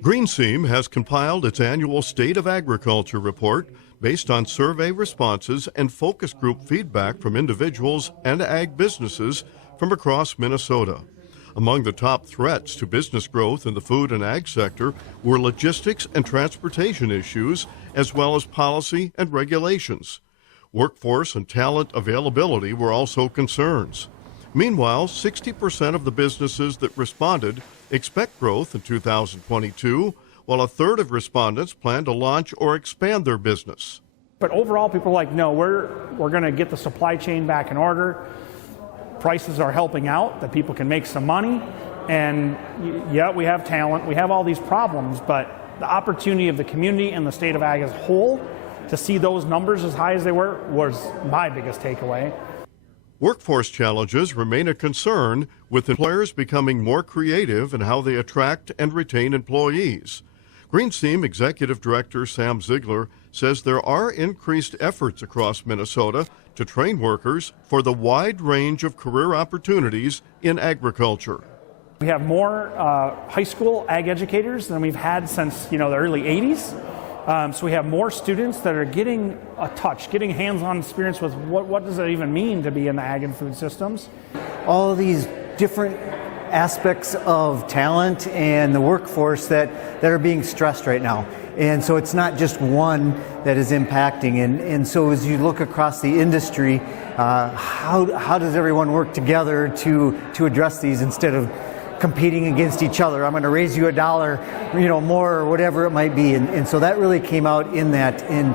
Greenseam has compiled its annual State of Agriculture report based on survey responses and focus group feedback from individuals and ag businesses from across Minnesota. Among the top threats to business growth in the food and ag sector were logistics and transportation issues, as well as policy and regulations. Workforce and talent availability were also concerns. Meanwhile, 60% of the businesses that responded expect growth in 2022, while a third of respondents plan to launch or expand their business. But overall, people are like, no, we're going to get the supply chain back in order. Prices are helping out, that people can make some money. And yeah, we have talent, we have all these problems, but the opportunity of the community and the state of ag as a whole to see those numbers as high as they were was my biggest takeaway. Workforce challenges remain a concern, with employers becoming more creative in how they attract and retain employees. Greenseam Executive Director Sam Ziegler says there are increased efforts across Minnesota to train workers for the wide range of career opportunities in agriculture. We have more high school ag educators than we've had since the early 80s. So we have more students that are getting a touch, getting hands-on experience with what does it even mean to be in the ag and food systems. All of these different aspects of talent and the workforce that are being stressed right now. And so it's not just one that is impacting. And so as you look across the industry, how does everyone work together to address these instead of competing against each other? I'm going to raise you $1, more, or whatever it might be. And so that really came out in that, in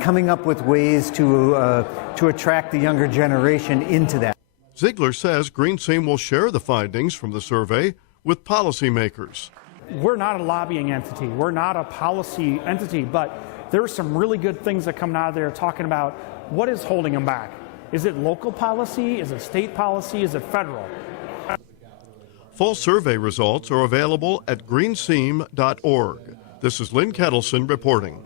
coming up with ways to attract the younger generation into that. Ziegler says Greenseam will share the findings from the survey with policymakers. We're not a lobbying entity. We're not a policy entity, but there are some really good things that come out of there talking about what is holding them back. Is it local policy? Is it state policy? Is it federal? Full survey results are available at greenseam.org. This is Lynn Ketelsen reporting.